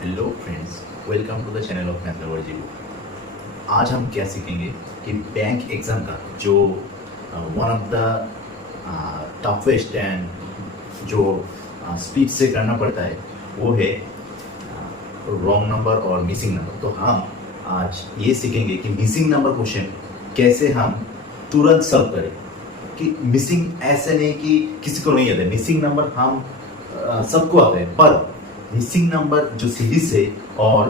Hello friends, welcome to the channel of math lover ji. आज हम क्या सीखेंगे कि बैंक एग्ज़ाम का जो one of the toughest and जो स्पीड से करना पड़ता है वो है रॉन्ग नंबर और मिसिंग नंबर। तो हम आज ये सीखेंगे कि मिसिंग नंबर क्वेश्चन कैसे हम तुरंत सॉल्व करें। कि मिसिंग ऐसे नहीं कि किसी को नहीं आता है, मिसिंग नंबर हम सबको आता है, पर मिसिंग नंबर जो सीरीज है और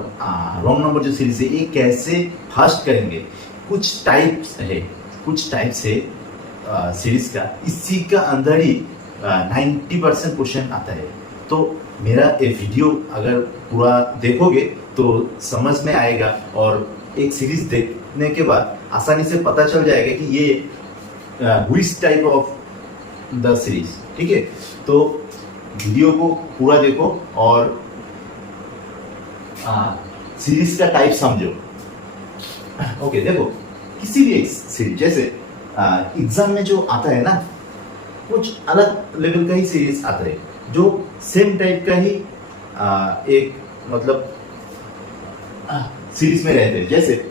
रॉन्ग नंबर जो सीरीज है ये कैसे फर्स्ट करेंगे। कुछ टाइप्स है सीरीज का, इसी का अंदर ही 90% क्वेश्चन आता है। तो मेरा ये वीडियो अगर पूरा देखोगे तो समझ में आएगा और एक सीरीज देखने के बाद आसानी से पता चल जाएगा कि ये which type of the series. ठीक है, तो वीडियो को पूरा देखो और सीरीज का टाइप समझो। ओके, देखो किसी भी एक सीरीज जैसे एग्जाम में जो आता है ना, कुछ अलग लेवल का ही सीरीज आता है जो सेम टाइप का ही एक मतलब सीरीज में रहते हैं, जैसे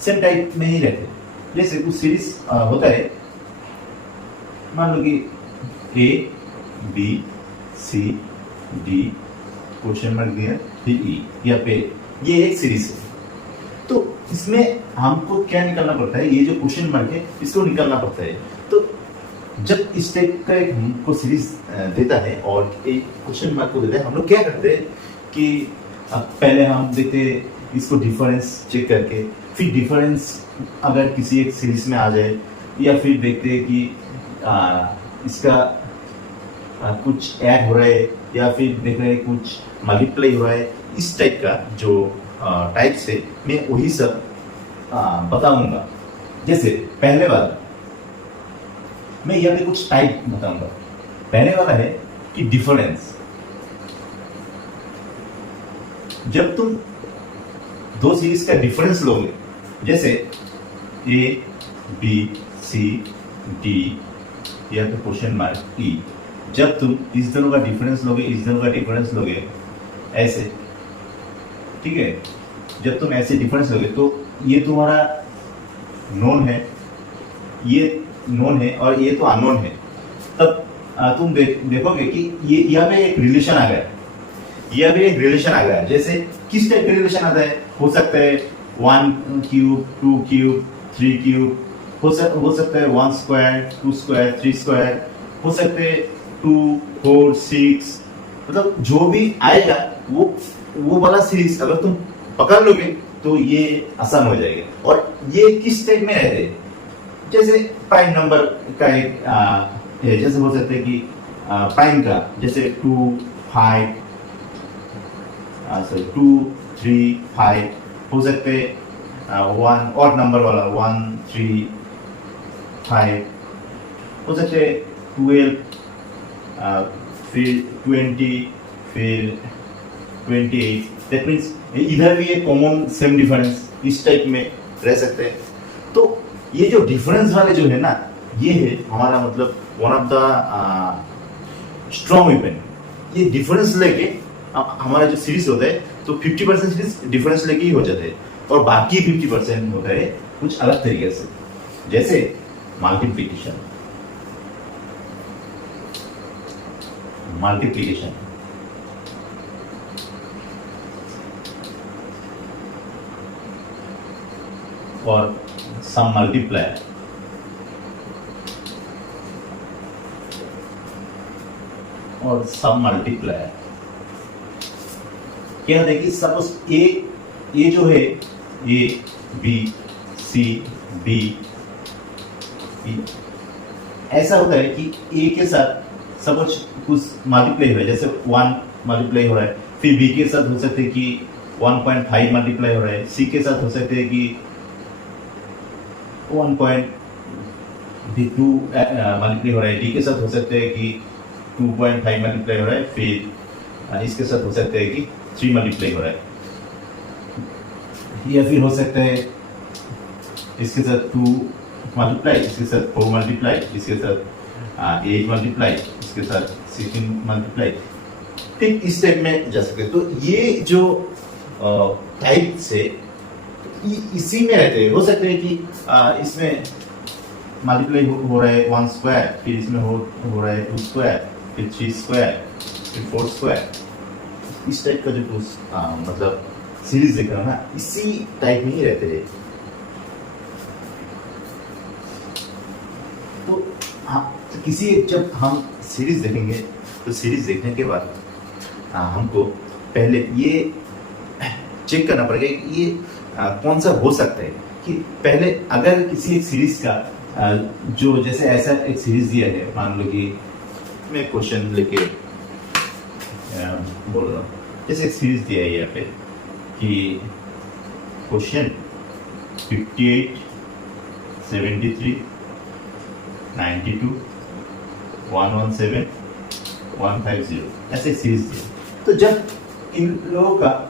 सेम टाइप में ही रहते हैं। जैसे कुछ सीरीज होता है, मान लो कि A B C D question mark दिया फिर ई या पे, ये एक सीरीज है। तो इसमें हमको क्या निकालना पड़ता है, ये जो क्वेश्चन मार्क है इसको निकालना पड़ता है। तो जब इस टाइप का एक हमको सीरीज देता है और एक क्वेश्चन मार्क को देता है, हम लोग क्या करते हैं कि पहले हम देखते हैं इसको डिफरेंस चेक करके, फिर डिफरेंस अगर किसी एक सीरीज में आ जाए, या फिर देखते हैं कि इसका कुछ ऐड हो रहा है, या फिर देख रहे हैं कुछ मल्टीप्लाई हो रहा है। इस टाइप का जो टाइप से मैं वही सब बताऊंगा। जैसे पहले वाला मैं यहाँ पे कुछ टाइप बताऊंगा। पहले वाला है कि डिफरेंस। जब तुम दो सीरीज का डिफरेंस लोगे, जैसे ए बी सी डी या फिर क्वेश्चन मार्क ई, जब तुम इस दोनों का डिफरेंस लोगे, इस दोनों का डिफरेंस लोगे ऐसे, ठीक है, जब तुम ऐसे डिफरेंस लोगे तो ये तुम्हारा नोन है, ये नोन है और ये तो अननोन है। तब तुम देखोगे कि ये यहाँ पे एक रिलेशन आ गया, यहाँ पे एक रिलेशन आ गया। जैसे किस टाइप का रिलेशन आता है, हो सकता है 1 क्यूब 2 क्यूब 3 क्यूब, हो सकता है 1 स्क्वायर 2 स्क्वायर 3 स्क्वायर, हो सकते हैं 2 4 6, मतलब जो भी आएगा वो वाला सीरीज अगर तुम पकड़ लोगे तो ये आसान हो जाएगा। और ये किस टाइप में रहते हैं, जैसे प्राइम नंबर का एक है, जैसे हो सकते हैं कि प्राइम का जैसे 2 5 2 3 5, हो सकते 1 ऑड नंबर वाला 1 3 5, हो सकते 12 फिर 20 फिर 28। दैट मीन्स इधर भी एक कॉमन सेम डिफरेंस इस टाइप में रह सकते हैं। तो ये जो डिफरेंस वाले जो है ना, ये है हमारा मतलब one of the strong weapon. ये डिफरेंस लेके हमारा जो सीरीज होता है तो 50% सीरीज डिफरेंस लेके ही हो जाता है, और बाकी 50% होता है कुछ अलग तरीके से, जैसे मल्टीप्लिकेशन। और सम मल्टीप्लाई और सम मल्टीप्लाई। क्या देखिए, सपोज ए जो है ए बी सी डी, ऐसा होता है कि ए के साथ सपोज कुछ मल्टीप्लाई हो रहा है, जैसे 1 मल्टीप्लाई हो रहा है, फिर बी के साथ हो सकते हैं कि 1.5 मल्टीप्लाई हो रहा है, सी के साथ हो सकते हैं कि 1.2 मल्टीप्लाई हो रहा है, डी के साथ हो सकते हैं कि 2.5 मल्टीप्लाई हो रहा है, फिर इसके साथ हो सकते हैं कि 3 मल्टीप्लाई हो रहा है, या फिर हो सकता है इसके साथ 2 मल्टीप्लाई, इसके साथ 4 मल्टीप्लाई, इसके साथ 8 मल्टीप्लाई, इसके साथ 16 मल्टीप्लाई। ठीक इस टाइप में जा सकते हैं। तो ये जो टाइप से इसी में रहते हैं। हो सकते हैं कि इसमें मल्टीप्लाई हो रहा है 1 स्क्वायर, फिर इसमें हो रहा है 2 स्क्वायर, फिर 3 स्क्वायर, फिर 4 स्क्वायर। इस टाइप का जो कुछ मतलब सीरीज देख रहा हूँ ना, इसी टाइप में ही रहते हैं। तो हाँ, किसी जब हम सीरीज देखेंगे तो सीरीज देखने के बाद हमको पहले ये चेक करना पड़ेगा कि ये कौन सा हो सकता है। कि पहले अगर किसी एक सीरीज का जो जैसे ऐसा एक सीरीज दिया है, मान लो कि मैं क्वेश्चन लेके बोल रहा हूँ, जैसे एक सीरीज दिया है यहाँ पे कि क्वेश्चन 58, 73, 92, 117, 150 ऐसे सीरीज दिए। तो जब इन लोगों का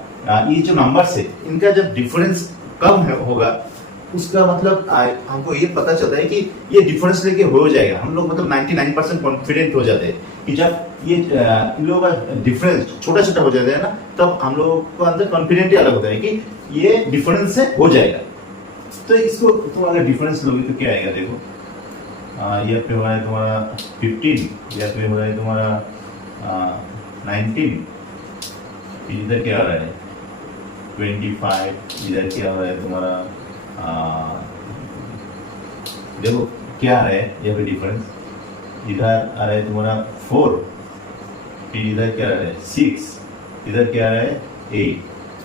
ये जो नंबर्स है इनका जब डिफरेंस कम होगा, उसका मतलब हमको ये पता चलता है कि ये डिफरेंस लेके हो जाएगा। हम लोग मतलब 99% कॉन्फिडेंट हो जाते हैं कि जब ये इन लोगों का डिफरेंस छोटा छोटा हो जाता है ना, तब हम लोगों को अंदर कॉन्फिडेंट ही अलग होता है कि ये डिफरेंस से हो जाएगा। तो इसको तुम अगर डिफरेंस लोगे तो क्या आएगा, देखो यहाँ पे हो रहा है तुम्हारा 15, यहाँ पे हो रहा है तुम्हारा 19, इधर क्या आ रहा है 25, इधर क्या आ रहा है तुम्हारा देखो क्या आ रहा है यहाँ पे डिफरेंस, इधर आ रहा है तुम्हारा 4, फिर इधर क्या आ रहा है 6, इधर क्या आ रहा है 8।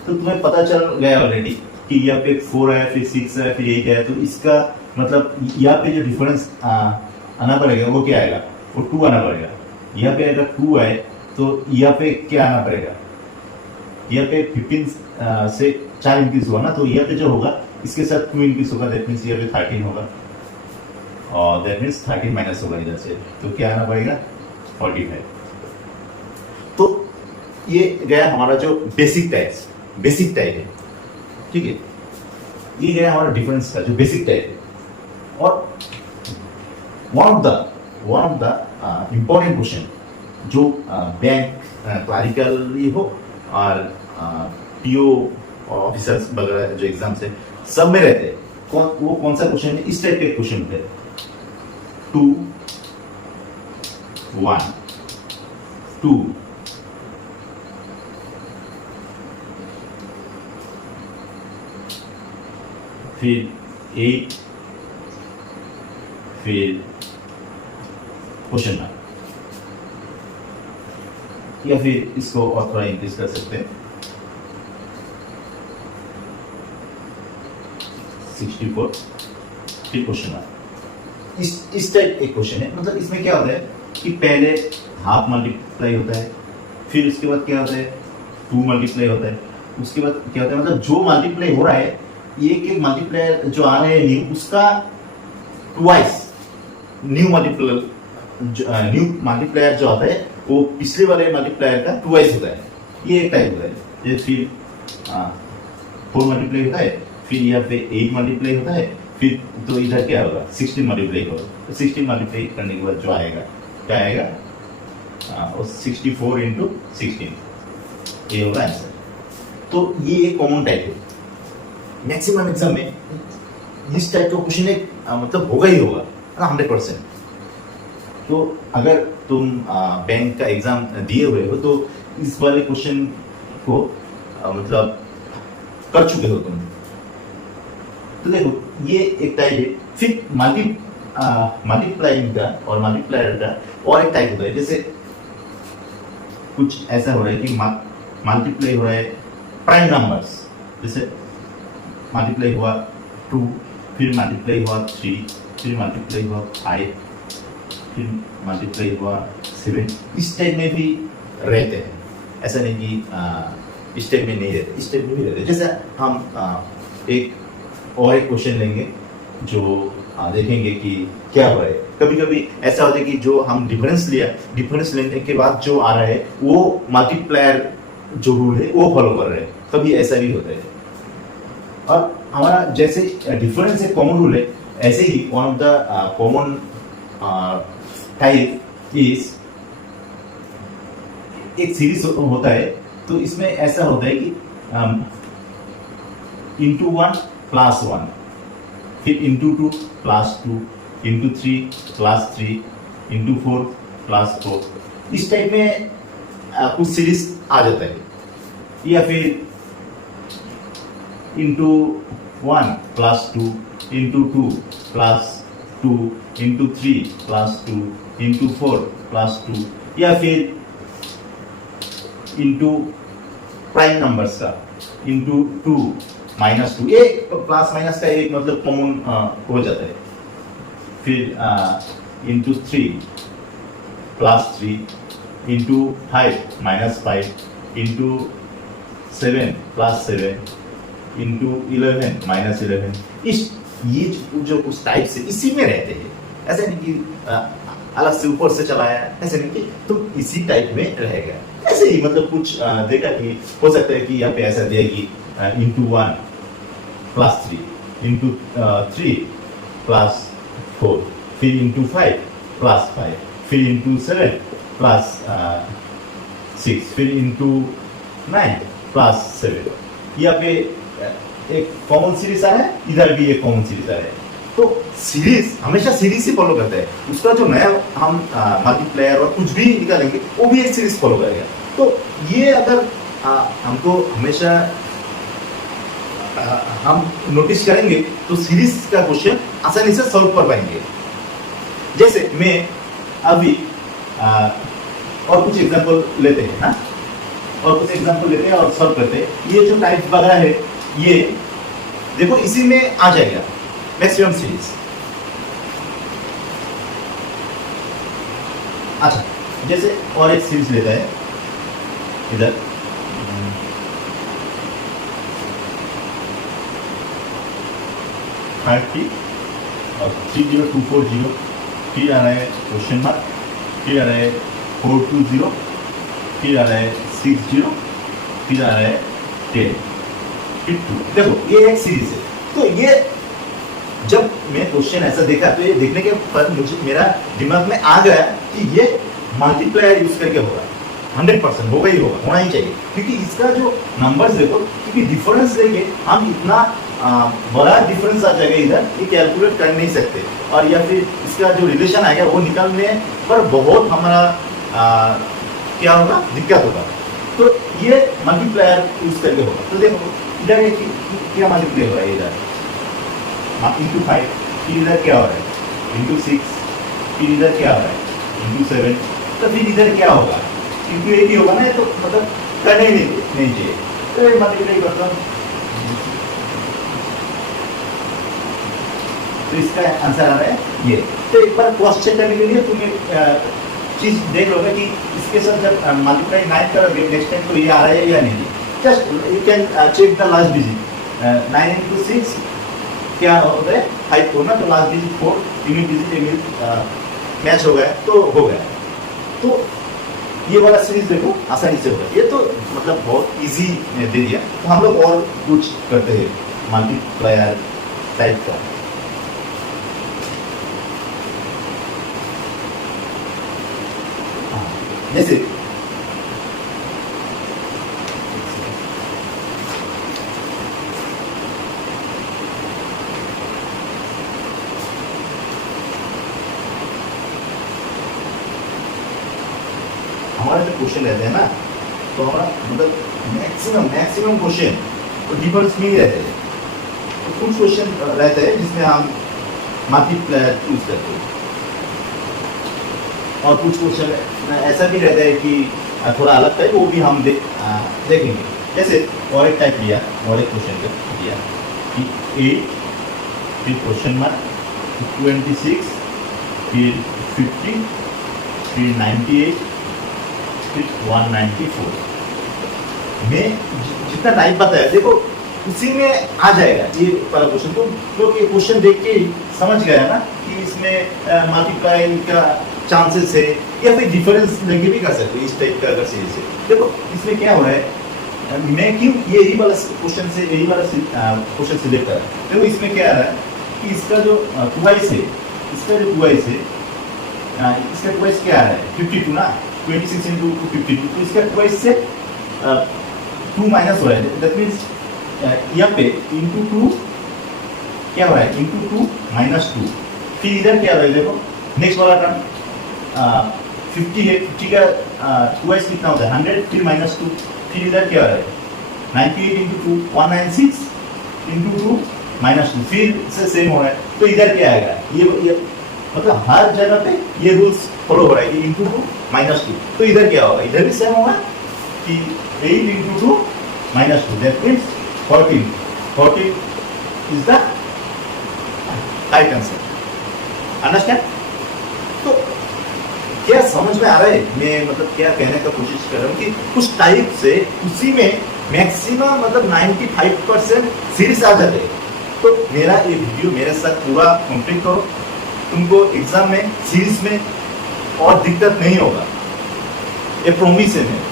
तो तुम्हें पता चल गया ऑलरेडी कि यहाँ पे 4 है, फिर 6 है, फिर 8 है। तो इसका मतलब यहाँ पे जो डिफरेंस आना पड़ेगा वो क्या आएगा, वो 2 आना पड़ेगा। यहाँ पे अगर 2 है तो यहाँ पे क्या आना पड़ेगा, यहाँ पे 15 से 4 इंक्रीज हुआ ना, तो यहाँ पे जो होगा इसके साथ 2 इंक्रीज होगा, दैट मीन्स यहाँ पे 13 होगा, और दैट मीन्स 13 माइनस होगा इधर से, तो क्या आना पड़ेगा 45। तो ये गया हमारा जो बेसिक टाइप है, ठीक है। ये गया हमारा डिफरेंस का जो बेसिक टाइप है। और one of the important question जो बैंक क्लरिकल हो और पीओ ऑफिसर्स वगैरह जो एग्जाम्स है सब में रहते हैं, वो कौन सा क्वेश्चन है, इस टाइप के क्वेश्चन होते हैं 2, 1, 2, फिर 8, फिर क्वेश्चन मार्क, या फिर इसको और थोड़ा इंक्रीज कर सकते हैं 64, फिर क्वेश्चन मार्क। इस टाइप एक क्वेश्चन है। मतलब इसमें क्या होता है कि पहले हाफ मल्टीप्लाई होता है, फिर उसके बाद क्या होता है 2 मल्टीप्लाई होता है, उसके बाद क्या होता है मतलब जो मल्टीप्लाई हो रहा है एक मल्टीप्लायर जो आ रहे हैं न्यू, उसका ट्वाइस न्यू मल्टीप्लायर जो आता है वो पिछले वाले मल्टीप्लायर का ट्वाइस होता है। ये एक टाइप होता है। ये फिर 4 मल्टीप्लाई होता है, फिर यहाँ पे 8 मल्टीप्लाई होता है, फिर तो इधर क्या होगा 16 मल्टीप्लाई होगा। तो 16 मल्टीप्लाई करने के बाद जो आएगा क्या आएगा, 64 इंटू 16, ये होगा आंसर। तो ये एक कॉमन टाइप है। मैक्सिमम एग्जाम में इस टाइप का क्वेश्चन एक मतलब होगा ही होगा 100%। तो अगर तुम बैंक का एग्जाम दिए हुए हो तो इस वाले क्वेश्चन को मतलब कर चुके हो तुम। तो देखो ये एक टाइप है। फिर मल्टीप्लाइंग का और मल्टीप्लायर का और एक टाइप होता है। जैसे कुछ ऐसा हो रहा है कि मल्टीप्लाई हो रहा है प्राइम नंबर्स, जैसे मल्टीप्लाई हुआ 2, फिर मल्टीप्लाई हुआ 3, फिर मल्टीप्लाई हुआ 5, फिर मल्टीप्लाई हुआ 7। इस टाइप में भी रहते हैं, ऐसा नहीं कि इस टाइप में नहीं रहते, इस टाइप में भी रहते हैं। जैसे हम एक क्वेश्चन लेंगे जो देखेंगे कि क्या हो रहा है। कभी कभी ऐसा होता है कि जो हम डिफरेंस लेने के बाद जो आ रहा है वो मल्टीप्लायर जो रूल है वो फॉलो कर रहे हैं, कभी ऐसा भी होता है। और हमारा जैसे डिफरेंस एक कॉमन रूल है, ऐसे ही one of the common type is एक सीरीज होता है, तो इसमें ऐसा होता है कि इंटू 1 प्लस 1, फिर into 2 plus 2, into 3 plus 3, into 4 plus 4, इस टाइप में कुछ सीरीज आ जाता है। या फिर into 1 plus 2, into 2 plus 2, into 3 plus 2, into 4 plus 2, या फिर इंटू प्राइम नंबर्स का इंटू 2 माइनस 2, ये प्लस माइनस का एक मतलब कॉमन हो जाता है। फिर into 3 plus 3, into 5 minus 5, into 7 plus 7, into 11 minus 11, इस ये जो उस टाइप से इसी में रहते हैं। ऐसे नहीं कि अलग से ऊपर से चलाया, ऐसे नहीं कि तुम इसी टाइप में रहेगा। ऐसे ही मतलब कुछ देखा कि हो सकता है कि यहाँ पे ऐसा दिया कि इंटू 1 प्लस 3, इंटू 3 प्लस 4, फिर इंटू 5 प्लस 5, फिर इंटू 7 प्लस 6, फिर इंटू 9 प्लस 7। यहाँ पे एक कॉमन सीरीज आ है, इधर भी एक कॉमन सीरीज आ है। तो सीरीज हमेशा सीरीज ही फॉलो करता है। उसका जो नया हम मल्टीप्लायर और कुछ भी निकालेंगे वो भी एक सीरीज फॉलो करेगा। तो ये अगर हमको हमेशा हम नोटिस करेंगे तो सीरीज का क्वेश्चन आसानी से सॉल्व कर पाएंगे। जैसे मैं अभी और कुछ एग्जांपल लेते हैं ना, और कुछ एग्जांपल लेते हैं और सॉल्व करते हैं। ये जो टाइप वगैरह है ये देखो इसी में आ जाएगा मैक्सिमम सीरीज। अच्छा, जैसे और एक सीरीज लेता है इधर, और 30240, फिर आ रहा है क्वेश्चन मार्क, फिर आ रहा है 420, फिर आ रहा है 60, फिर आ रहा है 10, फिर 2। देखो ये एक सीरीज है। तो ये जब मैं क्वेश्चन ऐसा देखा तो ये देखने के बाद मुझे मेरा दिमाग में आ गया कि ये मल्टीप्लायर यूज करके होगा, 100% होगा ही होगा, होना ही चाहिए। क्योंकि इसका जो नंबर्स देखो, क्योंकि डिफरेंस लेंगे हम, इतना बड़ा डिफरेंस आ जाएगा इधर, ये कैलकुलेट कर नहीं सकते। और या फिर इसका जो रिलेशन आएगा वो निकालने पर बहुत हमारा क्या होगा, दिक्कत होगा। तो ये मल्टीप्लायर यूज करके होगा। तो देखो इधर क्या मल्टीप्लाई हो रहा है, इधर इंटू 5, फिर इधर क्या हो रहा है इंटू 6, फिर इधर क्या हो रहा है इंटू 7, तो फिर इधर क्या होगा इंटू 8 ही होगा ना। तो मतलब करने ही नहीं चाहिए। तो ये मल्टीप्लाई करता हूँ, तो इसका आंसर आ रहा है ये। तो एक बार क्रॉस चेक करने के लिए तुम्हें चीज देख लोगे कि इसके साथ जब मल्टीप्लाई 9 करोगे नेक्स्ट टाइम तो ये आ रहा है या नहीं। Just you can check the last digit. 9 into 6 क्या होता है 5 को ना, तो last digit 4, unit digit match हो गया तो हो गया। तो ये वाला सीरीज देखो आसानी से होगा। ये तो मतलब बहुत इजी दे दिया। तो हम लोग और कुछ करते हैं मल्टीप्लायर टाइप का। जैसे हमारे जो क्वेश्चन रहते हैं ना, तो हमारा मतलब मैक्सिमम क्वेश्चन तो डिफरेंस में ही रहते हैं। तो कुछ क्वेश्चन रहते हैं जिसमें हम मल्टीप्लायर यूज करते हैं, और कुछ क्वेश्चन ऐसा भी रहता है कि थोड़ा अलग टाइप, वो भी हम देखेंगे। जैसे और एक टाइप लिया, और एक क्वेश्चन दिया कि 8, फिर क्वेश्चन मार्क, 26, फिर 50, फिर 98, फिर 194। मैं जितना टाइप बताया देखो उसी में आ जाएगा ये वाला क्वेश्चन। तो लोग ये क्वेश्चन देख के समझ गया ना कि इसमें मल्टीप्लाई का चांसेस है, या फिर डिफरेंस लेके भी कर सकते हैं इस टाइप का अगर सीरीज है। देखो इसमें क्या हो रहा है, मैं क्यों यही वाला क्वेश्चन से यही वाला क्वेश्चन सिलेक्ट करा। देखो इसमें क्या आ रहा है कि इसका जो ट्वाइस है, इसका जो ट्वाइस है, इसका ट्वाइस क्या आ रहा है 52 ना। 26 इंटू 52, तो इसका ट्वाइस से 2 माइनस हो रहा है, दैट मीन्स यहाँ पे इंटू 2 क्या हो रहा है, इंटू 2 माइनस 2, फिर इधर क्या हो रहा है देखो, नेक्स्ट वाला टर्म 50 है, 50 का ट्वाइस कितना होता है 100, फिर माइनस 2, फिर इधर क्या हो रहा है 98 इंटू 2 196 इंटू 2 माइनस 2, फिर से सेम हो रहा है, तो इधर क्या आएगा, ये मतलब हर जगह पे ये रूल्स फॉलो हो रहा है, इंटू 2 माइनस 2, तो इधर क्या होगा, इधर भी सेम होगा कि 8 into 2 minus 2, that means 14 is the right answer. Understand? तो क्या समझ में आ रहा है, मैं मतलब क्या कहने का कोशिश कर रहा हूँ कि कुछ टाइप से उसी में मैक्सिमम मतलब 95% सीरीज आ जाते हैं। तो मेरा ये वीडियो मेरे साथ पूरा कंप्लीट करो, तुमको एग्जाम में सीरीज में और दिक्कत नहीं होगा, ये प्रॉमिस है मेरा।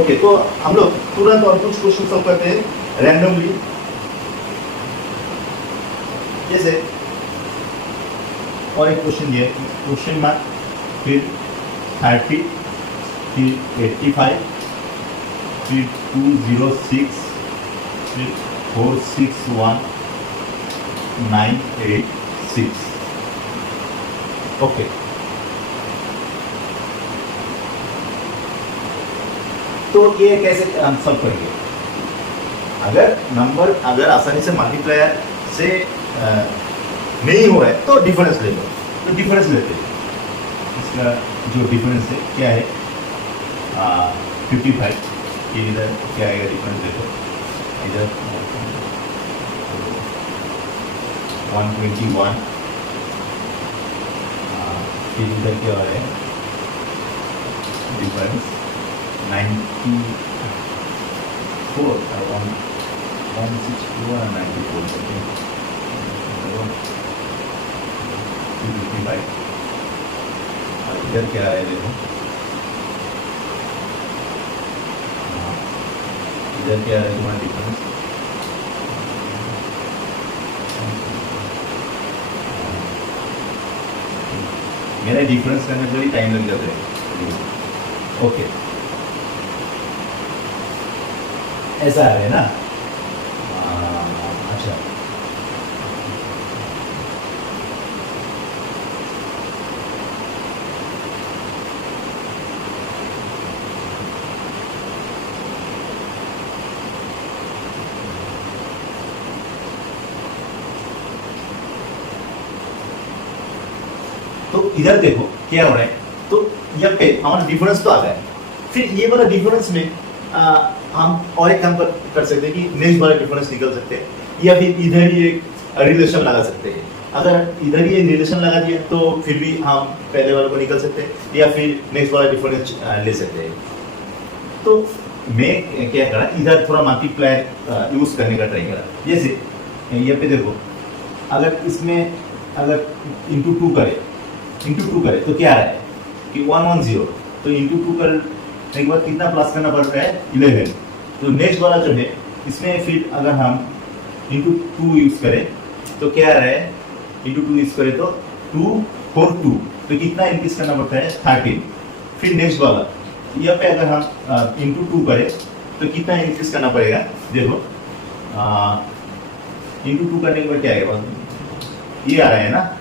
ओके, तो हम लोग तुरंत और कुछ क्वेश्चन सॉल्व करते हैं रैंडमली। जैसे और एक क्वेश्चन दिया, क्वेश्चन मार्क, फिर 30, फिर 85, फिर 206, फिर 461986। ओके, तो ये कैसे हम सॉल्व करेंगे? अगर नंबर अगर आसानी से मल्टीप्लायर से नहीं हो रहा है तो डिफरेंस ले लो, तो डिफरेंस लेते हैं। इसका जो डिफरेंस है क्या है 55, ये इधर क्या आएगा डिफरेंस देखो, इधर 121, फिर इधर क्या आ रहा है डिफरेंस 94 और 164 और 94 55, और इधर क्या है देखो, इधर क्या है तुम्हारा डिफरेंस, मेरा डिफरेंस करने पर ही टाइम लग जाता है। ओके, ऐसा है ना? अच्छा, तो इधर देखो क्या हो रहा है, तो यहाँ पे हमारा डिफरेंस तो आ गया है, फिर ये वाला डिफरेंस में हम और एक काम कर सकते हैं कि नेक्स्ट वाला डिफरेंस निकल सकते हैं, या फिर इधर ही एक रिलेशन लगा सकते हैं। अगर इधर ही एक रिलेशन लगा दिया तो फिर भी हम पहले वाले को निकल सकते हैं, या फिर नेक्स्ट वाला डिफरेंस ले सकते हैं। तो मैं क्या करा, इधर थोड़ा मल्टीप्लाई यूज करने का ट्राई करा। जैसे यहाँ पे देखो, अगर इसमें अगर इंटू टू करे तो क्या है कि 110, तो इंटू 2 करने के बाद कितना प्लस करना पड़ रहा है 11। तो नेक्स्ट वाला जो है इसमें फिर अगर हम इंटू 2 यूज करें तो क्या आ रहा है, इंटू 2 यूज करें तो 242, तो कितना इंक्रीज करना पड़ता है 13। फिर नेक्स्ट वाला यहाँ पे अगर हम इंटू 2 करें तो कितना इंक्रीज करना पड़ेगा, देखो इंटू 2 करने के बाद क्या आएगा, ये आ रहा है ना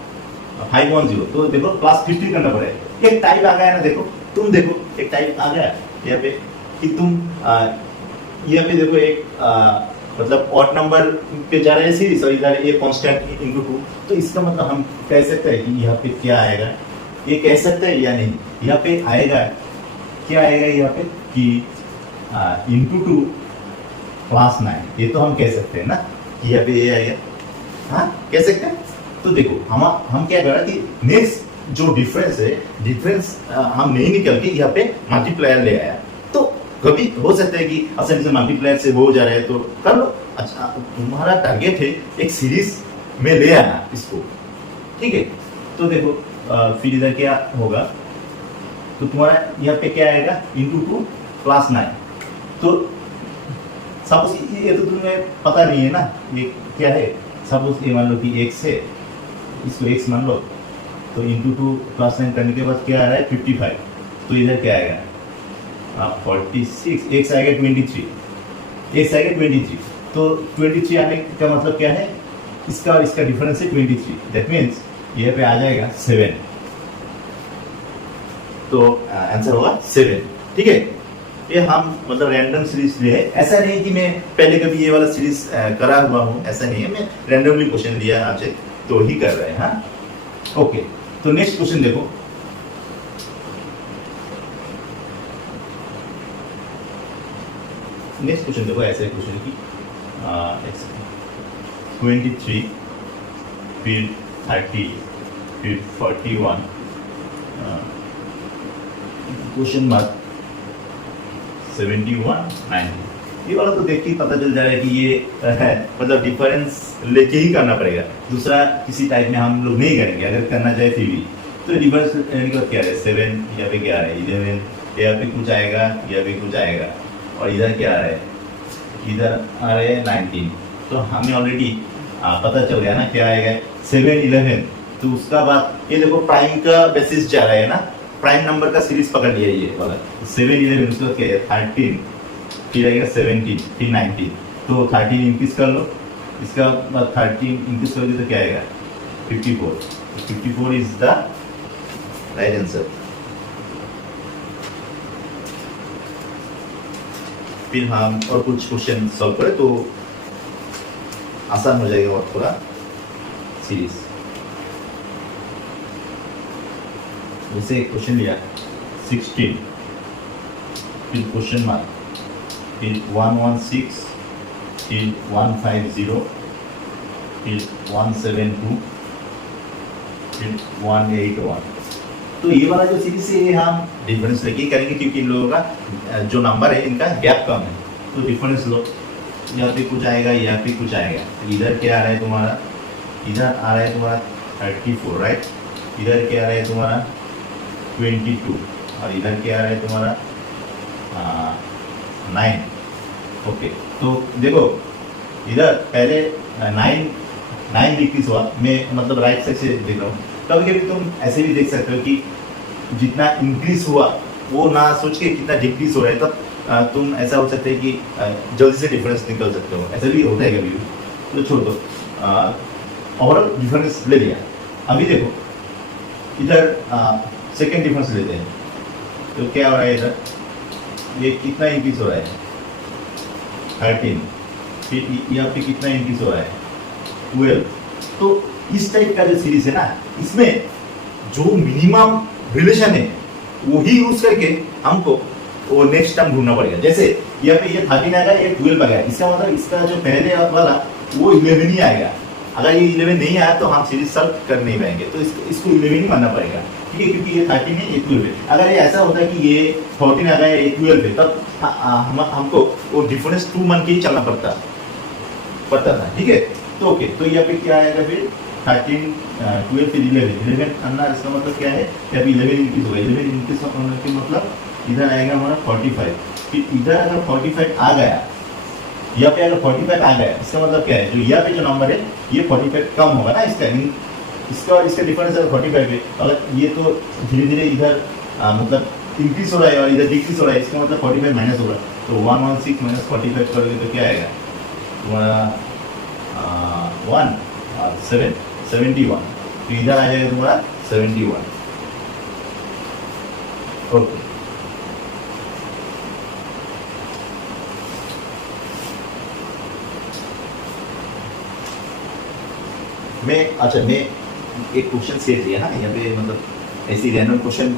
510, तो देखो प्लस 50 करना पड़ेगा। एक टाइप आ गया है ना, देखो तुम देखो एक टाइप आ गया यहाँ पे कि तुम यहाँ पे देखो एक मतलब ऑड नंबर पे जा रहे हैं सीरीज, और इधर ये कांस्टेंट इंटू 2, तो इसका मतलब हम कह सकते हैं कि यहाँ पे क्या आएगा, ये कह सकते हैं या नहीं, यहाँ पे आएगा क्या आएगा यहाँ पे कि इंटू 2 प्लस 9, ये तो हम कह सकते हैं ना कि यहाँ पे ये आएगा, हाँ कह सकते हैं। तो देखो हम क्या कर रहे हैं कि नेक्स्ट जो डिफरेंस है, डिफरेंस हम नहीं निकल के यहाँ पे मल्टीप्लायर ले आया। तो कभी हो सकता है कि आसानी से मल्टीप्लायर से हो जा रहा है तो कर लो। अच्छा, तुम्हारा टारगेट है एक सीरीज में ले आना इसको, ठीक है। तो देखो फिर इधर क्या होगा, तो तुम्हारा यहाँ पे क्या आएगा इंटू 2 प्लस 9। तो सपोज ये तो तुम्हें पता नहीं है ना ये क्या है, सपोज ये मान लो कि x है, इसको x मान लो, तो इंटू 2 प्लस 9 करने के बाद क्या आ रहा है 55, तो इधर क्या आएगा 46, x आएगा 23, x आएगा 23, तो 23 आने का मतलब क्या है, इसका और इसका डिफरेंस है 23, दैट मीन्स ये पे आ जाएगा 7, तो आंसर होगा 7। ठीक है, ये हम मतलब रैंडम सीरीज लिए है, ऐसा नहीं कि मैं पहले कभी ये वाला सीरीज करा हुआ हूँ, ऐसा नहीं है, मैं रैंडमली क्वेश्चन दिया आपसे तो ही कर रहे हैं। हाँ ओके, तो नेक्स्ट क्वेश्चन देखो, नेक्स्ट क्वेश्चन देखो, ऐसे क्वेश्चन की 23 फिर 30 फिर 41 क्वेश्चन मार्क 71 90, ये वाला तो देख के ही पता चल जा रहा है कि ये मतलब डिफरेंस लेके ही करना पड़ेगा, दूसरा किसी टाइप में हम लोग नहीं करेंगे, अगर करना चाहे फिर भी। तो डिफरेंस लेने के बाद क्या है 7, यहाँ पे क्या है 11, यहाँ पे कुछ आएगा, यहाँ पे कुछ आएगा, और इधर क्या आ रहा है, इधर आ रहे हैं 19, तो हमें ऑलरेडी पता चल गया ना क्या आएगा 7 11, तो उसका बाद ये देखो प्राइम का बेसिस जा रहा है ना, प्राइम नंबर का सीरीज पकड़ लिया ये वाला 7 11, उसके बाद क्या है 13, फिर आएगा 17 फिर 19, तो 13 इंक्रीज कर लो, इसका बाद 13 इंक्रीज करोगे तो क्या आएगा 54, 54 इज द राइट आंसर। फिर हम और कुछ क्वेश्चन सॉल्व करें तो आसान हो जाएगा और थोड़ा सीरीज। जैसे क्वेश्चन लिया 16, फिर क्वेश्चन मार्क, फिर 116, फिर 150, फिर 172, फिर 181, तो ये वाला जो सीरीज है ये हम डिफरेंस लेके करेंगे, क्योंकि इन लोगों का जो नंबर है इनका गैप कम है, तो डिफरेंस लो, यहाँ पे कुछ आएगा, यहाँ पे कुछ आएगा, तो इधर क्या आ रहा है तुम्हारा, इधर आ रहा है तुम्हारा 34 राइट, इधर क्या आ रहा है तुम्हारा 22, और इधर क्या आ रहा है तुम्हारा 9। ओके, तो देखो इधर पहले 9 डिक्रीज हुआ, मैं मतलब राइट साइड से देख रहा हूँ, कभी कभी तुम ऐसे भी देख सकते हो कि जितना इंक्रीज हुआ वो ना सोच के कितना डिक्रीज हो रहा है, तब तुम ऐसा हो सकता है कि जल्दी से डिफरेंस निकल सकते हो, ऐसा भी होता है कभी भी, तो छोड़ दो, ओवरऑल डिफरेंस ले लिया। अभी देखो इधर सेकेंड डिफरेंस लेते हैं, तो क्या हो रहा है इधर, ये कितना इंक्रीज हो रहा है 13, फिर यहाँ पे कितना इंक्रीज हो रहा है 12, तो इस टाइप का जो सीरीज है ना, इसमें जो मिनिमम रिलेशन है वही यूज करके हमको वो नेक्स्ट टर्म ढूंढना पड़ेगा। जैसे यहाँ पे ये 13 आएगा, ये 12 आ गया, इसका मतलब इसका जो पहले वाला वो 11 ही आएगा, अगर ये 11 नहीं आया तो हम सीरीज सॉल्व कर नहीं पाएंगे, तो इसको 11 ही मानना पड़ेगा, ठीक है, क्योंकि ये 13 है, ये 12 है। अगर ये ऐसा होता है कि ये 14 आ गया, ये 12 है, तब हमको वो डिफरेंस 2 मान के ही चलना पड़ता था, ठीक है। तो ओके, तो यहाँ पे क्या आएगा फिर 13 12 फिर 11 आना, इसका मतलब क्या है, यहाँ पे 11 इंक्रीज होगा, 11 इंक्रीज होने के मतलब इधर आएगा हमारा 45, फिर इधर अगर 45 आ गया, यहाँ पे अगर 45 आ गया, इसका मतलब क्या है, जो यहाँ पे जो नंबर है ये 45 कम होगा ना, इसका और इसका डिफरेंस अगर 45 है, अगर ये तो धीरे धीरे इधर मतलब इंक्रीज हो रहा है और इधर डिक्रीज हो रहा है, इसका मतलब 45 माइनस होगा, तो 116 माइनस 45 करोगे तो क्या आएगा तुम्हारा 71, तो इधर आ जाएगा तुम्हारा 71। ओके, मैं एक क्वेश्चन सेट लिया ना यहाँ पे, मतलब ऐसी रैंडम क्वेश्चन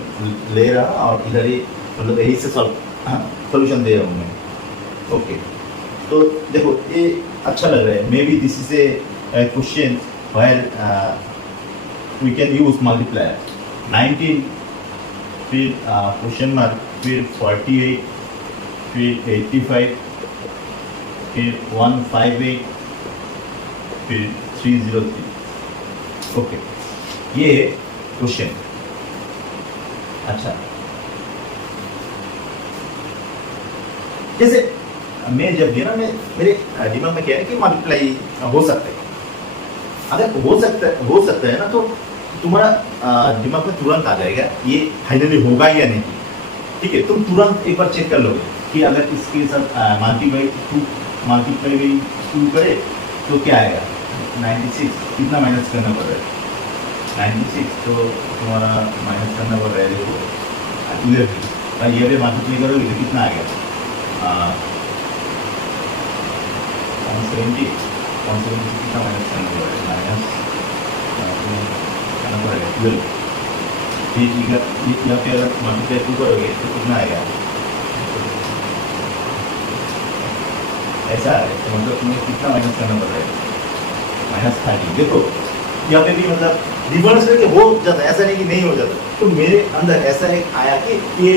ले रहा और इधर ही मतलब यही से सॉल्यूशन दे रहा हूँ मैं। ओके, तो देखो ये अच्छा लग रहा है, maybe this is a question where we can use multiplier. 19 फिर क्वेश्चन मार्क, फिर 48, फिर 85, फिर 158, फिर 303। ओके, ये क्वेश्चन अच्छा, जैसे मैं जब दिया ना, मेरे दिमाग में क्या है कि मल्टीप्लाई हो सकता है, अगर हो सकता है ना, तो तुम्हारा दिमाग में तुरंत आ जाएगा ये फाइनली होगा या नहीं। ठीक है, तुम तुरंत एक बार चेक कर लोगे कि अगर इसके साथ मल्टीप्लाई बाई टू करे तो क्या आएगा। 96 कितना माइनस करना पड़ रहा है, 96 तो तुम्हारा माइनस करना पड़ रहा है देखो 11, ये भी मल्टीप्लाई करोगे तो कितना आ गया 170 कितना माइनस करना पड़ रहा है, माइनस करना पड़ेगा 12। यहाँ पे अगर मल्टीप्लाई टू करोगे तो कितना आएगा, ऐसा है तो मतलब तुम्हें कितना माइनस करना पड़ रहा है, -30। देखो यहाँ पे भी मतलब रिवर्स करके हो जाता है, ऐसा नहीं कि नहीं हो जाता। तो मेरे अंदर ऐसा एक आया कि ये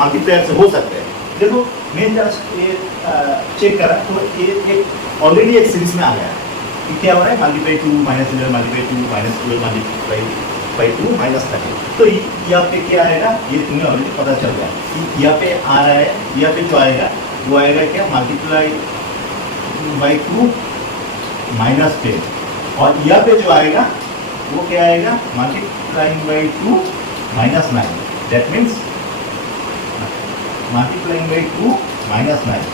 मल्टीप्लायर से हो सकता है। देखो मैं जस्ट ये चेक करा तो ये एक ऑलरेडी एक सीरीज में आ गया कि क्या हो रहा है, multiply two -11 multiply two -12 multiply by 2 -30। तो यहाँ पे क्या आएगा ये तुम्हें ऑलरेडी पता चल गया कि यहाँ पे आ रहा है, यहाँ पे जो आएगा वो आएगा क्या, मल्टीप्लाई बाई 2 -10। और यहाँ पे जो आएगा वो क्या आएगा, multiplying by 2 -9। That means multiplying by 2 -9,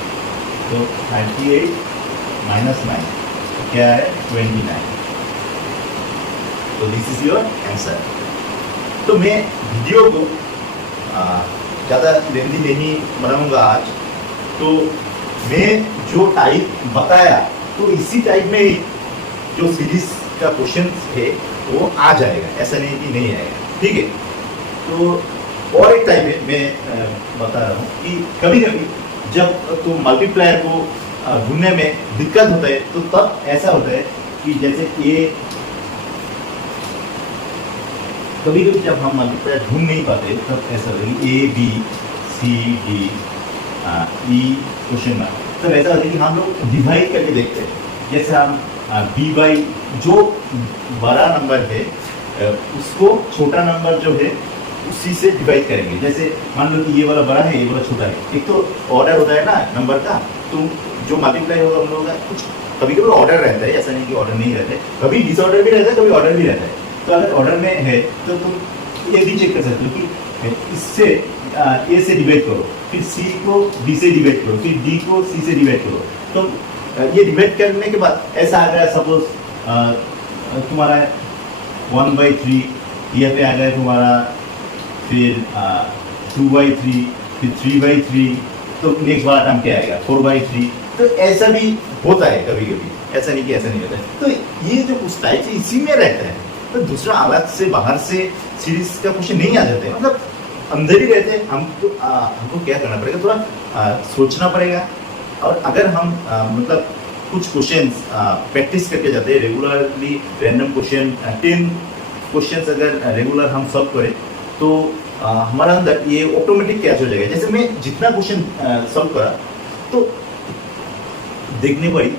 तो 38 -9 क्या है 29। तो दिस इज योर आंसर। तो मैं वीडियो को ज़्यादा लेंदी नहीं बनाऊंगा आज। तो मैं जो टाइप बताया तो इसी टाइप में ही जो सीरीज का क्वेश्चन है वो आ जाएगा, ऐसा नहीं कि नहीं आएगा। ठीक है, तो और एक टाइप है मैं बता रहा हूँ कि कभी कभी जब तो मल्टीप्लायर को ढूंढने में दिक्कत होता है तो तब ऐसा होता है कि जैसे ये कभी कभी जब हम मल्टीप्लायर ढूंढ नहीं पाते तब ऐसा होता है कि A B C D E question mark, तब ऐसा होता है कि हम लोग डिवाइड करके देखते हैं। जैसे हम B बाई जो बड़ा नंबर है उसको छोटा नंबर जो है उसी से डिवाइड करेंगे। जैसे मान लो कि ये वाला बड़ा है, ये वाला छोटा है। एक तो ऑर्डर होता है ना नंबर का, तो जो मल्टीप्लाई होगा हम लोगों का कुछ कभी कभी ऑर्डर रहता है, ऐसा नहीं कि ऑर्डर नहीं रहता है, कभी डिसऑर्डर भी रहता है, कभी ऑर्डर भी रहता है। तो अगर ऑर्डर में है तो तुम ये भी चेक कर सकते हो कि इससे A से डिवाइड करो, फिर C को B से डिवाइड करो, फिर D को C से डिवाइड करो। तो ये डिवाइड करने के बाद ऐसा आ गया, सपोज तुम्हारा 1/3, यहाँ पे आ गया तुम्हारा फिर 2/3, फिर 3/3, तो नेक्स्ट बार हम क्या आएगा 4/3। तो ऐसा भी होता है कभी कभी, ऐसा नहीं कि ऐसा नहीं होता है। तो ये जो कुछ टाइप है इसी में रहता है, तो दूसरा अलग से बाहर से सीरीज का क्वेश्चन नहीं आ जाते, मतलब अंदर ही रहते हैं। हमको क्या करना पड़ेगा, थोड़ा सोचना पड़ेगा। और अगर हम मतलब कुछ क्वेश्चंस प्रैक्टिस करके जाते हैं रेगुलरली, रैंडम क्वेश्चन 10 क्वेश्चंस अगर रेगुलर हम सॉल्व करें तो हमारा अंदर ये ऑटोमेटिक कैच हो जाएगा। जैसे मैं जितना क्वेश्चन सॉल्व करा तो देखने पर ही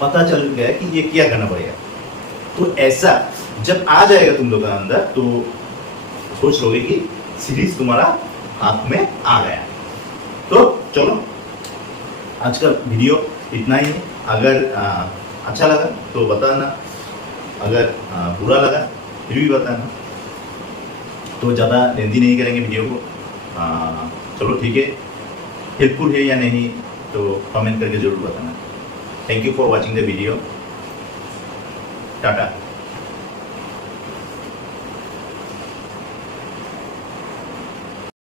पता चल गया कि ये क्या करना पड़ेगा। तो ऐसा जब आ जाएगा तुम लोगों के अंदर तो सोच लोगे कि सीरीज तुम्हारा हाथ में आ गया। तो चलो आज का वीडियो इतना ही है। अगर अच्छा लगा तो बताना, अगर बुरा लगा फिर भी बताना। तो ज़्यादा लेंदी नहीं करेंगे वीडियो को। चलो ठीक है, हेल्पफुल है या नहीं तो कमेंट करके ज़रूर बताना। Thank you for watching the video. Tata.